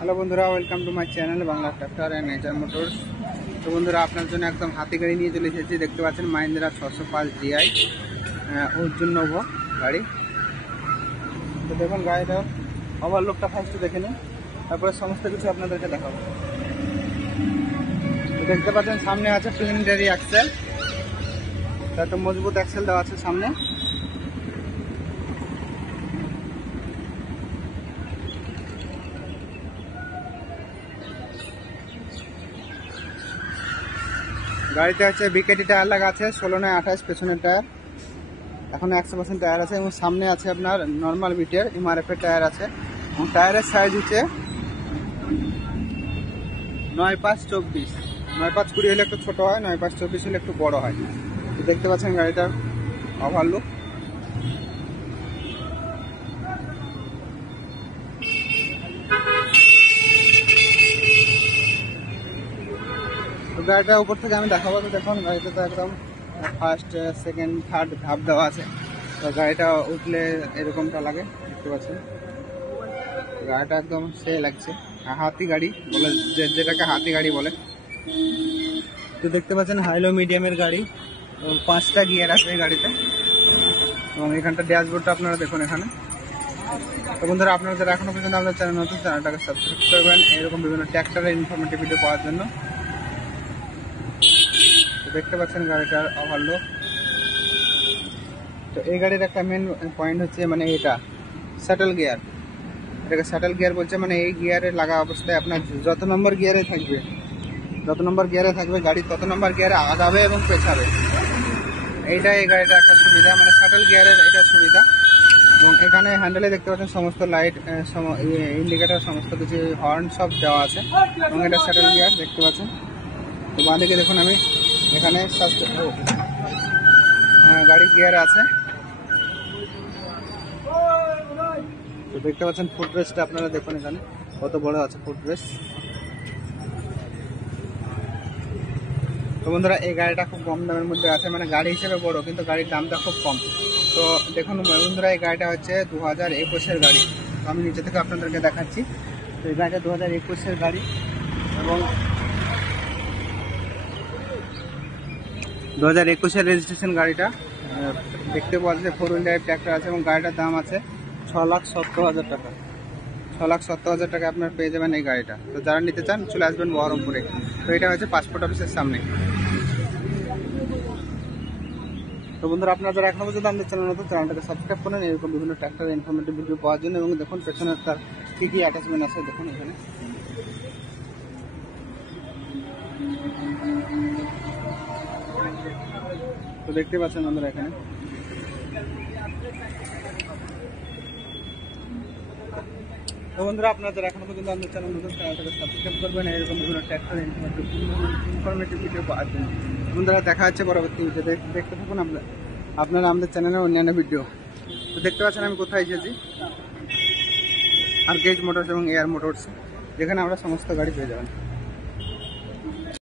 Hello বন্ধুরা, welcome to my channel Bangla tractor and nature motors. তো বন্ধুরা, আপনার জন্য একদম হাতি গাড়ি নিয়ে চলে এসেছি। দেখতে পাচ্ছেন মাহিন্দ্রা 605 GI অর্জুন নভো গাড়ি। তো দেখুন গাড়িটার ওভারলুকটা ফার্স্ট দেখে নিন, তারপরে সমস্ত কিছু আপনাদেরকে দেখাবো। তো দেখতে পাচ্ছেন সামনে আছে প্রিলিমিনারি অ্যাক্সেল, একটা মজবুত অ্যাক্সেল দেওয়া আছে সামনে। গাড়িতে হচ্ছে বিকেটি টায়ার লাগা আছে, 16/28 পেছনের টায়ার, এখন 100% টায়ার আছে। এবং সামনে আছে আপনার নর্মাল বিটের MRF এর টায়ার আছে। এবং টায়ারের সাইজ হচ্ছে 9/5/24। 9/5/20 হলে একটু ছোট হয়, 9/5/24 হলে একটু বড় হয়। তো দেখতে পাচ্ছেন গাড়িটার ওভারলুক। তো গাড়িটা উপর থেকে আমি দেখাবো। তো দেখুন গাড়িটা তো একদম ফার্স্ট, সেকেন্ড, থার্ড ধাপ দেওয়া আছে। তো গাড়িটা উঠলে এরকমটা লাগে, দেখতে পাচ্ছেন গাড়িটা একদম সে লাগছে। হাতি গাড়ি বলে, যেটাকে হাতি গাড়ি বলে। তো দেখতে পাচ্ছেন হাইলো মিডিয়ামের গাড়ি, এবং 5টা গিয়ার আছে এই গাড়িতে। এবং এখানটা ড্যাশবোর্ডটা আপনারা দেখুন এখানে। তো বন্ধুরা, আপনারা যারা এখনো পর্যন্ত আমাদের চ্যানেল নতুন, চ্যানেলটাকে সাবস্ক্রাইব করবেন এরকম বিভিন্ন ট্র্যাক্টরের ইনফরমেটিভ ভিডিও পাওয়ার জন্য। তো দেখতে পাচ্ছেন গাড়িটার ওভারলুক। তো এই গাড়ির একটা মেন পয়েন্ট হচ্ছে মানে এটা শাটল গিয়ার। এটাকে শাটল গিয়ার বলছে, মানে এই গিয়ারে লাগা অবস্থায় আপনার যত নম্বর গিয়ারে থাকবে গাড়ি তত নম্বর গিয়ারে আগাবে এবং পেছাবে। এইটা এই গাড়িটার একটা সুবিধা, মানে শাটল গিয়ারের এটা সুবিধা। এবং এখানে হ্যান্ডেলে দেখতে পাচ্ছেন সমস্ত লাইট, ইন্ডিকেটার, সমস্ত কিছু হর্ন সব দেওয়া আছে। এবং এটা শাটল গিয়ার দেখতে পাচ্ছেন। তো বাঁদিকে দেখুন, আমি এখানে গাড়ি গিয়ার আছে। তো দেখতে পাচ্ছেন ফুট রেস্টটা আপনারা দেখুন এখানে কত বড় আছে ফুট রেস্ট। তো বন্ধুরা, এই গাড়িটা খুব কম দামের মধ্যে আছে, মানে গাড়ি হিসেবে বড় কিন্তু গাড়ির দামটা খুব কম। তো দেখুন বন্ধুরা, এই গাড়িটা হচ্ছে 2021-এর গাড়ি। তো আমি নিচে থেকে আপনাদেরকে দেখাচ্ছি। তো এই গাড়িটা 2021-এর গাড়ি, এবং 2021-এর রেজিস্ট্রেশন গাড়িটা। দেখতে পাওয়া যাচ্ছে 4 হুইল ড্রাইভ ট্র্যাক্টর আছে, এবং গাড়িটার দাম আছে 6,70,000 টাকা। 6,70,000 টাকা আপনার পেয়ে যাবেন এই গাড়িটা। তো যারা নিতে চান চলে আসবেন বহরমপুরে। তো এটা হচ্ছে পাসপোর্ট অফিসের সামনে। তো বন্ধুরা, আপনারা যারা এখনো পর্যন্ত আমাদের চ্যানেল নতুন, চ্যানেলটাকে সাবস্ক্রাইব করেন এরকম বিভিন্ন ট্র্যাক্টরের ইনফরমেটিভ ভিডিও পাওয়ার জন্য। এবং দেখুন পেছনের তার কী কী অ্যাটাচমেন্ট আছে দেখুন এখানে। তো দেখতে পাচ্ছেন বন্ধুরা এখানে। তো বন্ধুরা, আপনারা যারা এখনো পর্যন্ত আমাদের চ্যানেল নতুন, চ্যানেলটাকে সাবস্ক্রাইব করবেন এরকম বিভিন্ন ট্র্যাক্টরের ইনফরমেটিভ ভিডিও পাওয়ার জন্য। বন্ধুরা, দেখা হচ্ছে পরবর্তী ভিডিওতে। দেখতে থাকুন আপনারা আমাদের চ্যানেলের অন্যান্য ভিডিও। তো দেখতে পাচ্ছেন আমি কোথায় এসেছি, আরকেএইচ মোটরস এবং এআর মোটরস, যেখানে আমরা সমস্ত গাড়ি পেয়ে যাবেন।